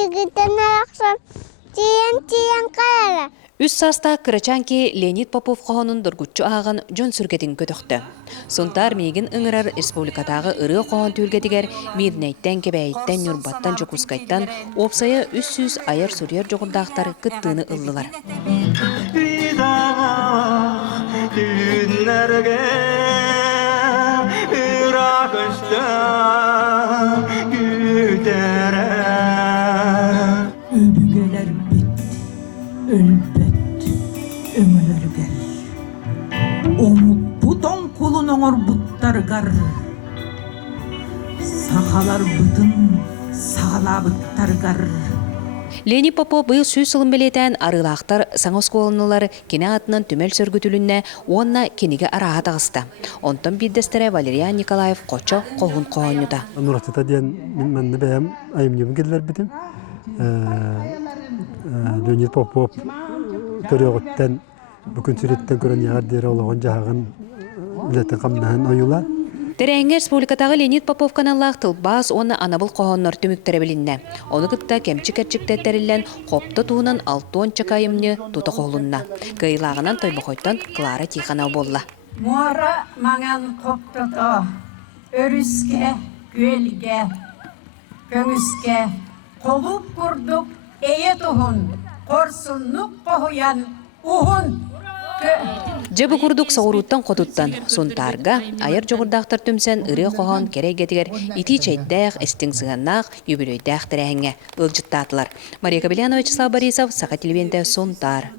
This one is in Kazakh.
жігітін аяқсан, тиен қайара. Үс саста Кырачанки Леонид Попов қоғанын дұргутчу ағын жон сүргетін көтіқті. Сонтар мегін ыңырар республикатағы ұры қоған төлгетігер мирнайттен кебәйттен юрбаттан жокускайттан опсая үс айыр сүрер жоғырдақтар кыттыны ыллылар. Ölbet, ömürler gel. Omu budon kulun oңор buttargar. Сахалар бытын, сағала бұттаргар. Леонид Попов бұл сөз сылын білетен арылақтар саңыз қолынылар кене атынан түмел сөргітілінне онна кенеге араға тағысты. Онтан биддестері Валериян Николаев қочо қолын қоғанюда. Нұрақтыта дейін мен бәйім айымнебін келділер бітім. Леонид Попов төріғыттен бүкін сүреттен көрін яғар дері олығын жағын білетін қамнағын ойыла. Тереңер республикатағы Леонид Попов каналлақ тылбас оны анабыл қоғаннар түміктері білінне. Оны күтті кәмчі-кәрчіктеттерілен қопты туынан 6 чакайымны тута қолынна. Кыйлағынан тойбақойттан Клара Тиханау болла. Муара маңан қоптыға, өріске, көлге, көңіске, қолып күрдік, әйе тұғын, қорсынлық қоғыян, ұғын. Жабы күрдік сауыруттан қотуттан, сонтарға айыр жоғырдақтар түмсен ұры қоған керегетігер ити чайдақ, әстің сығаннақ, юбилейдақ тірәңе ұлжыттатылар. Мария Кабеляна, Вячеслав Борисов, Сақа телевенді сонтар.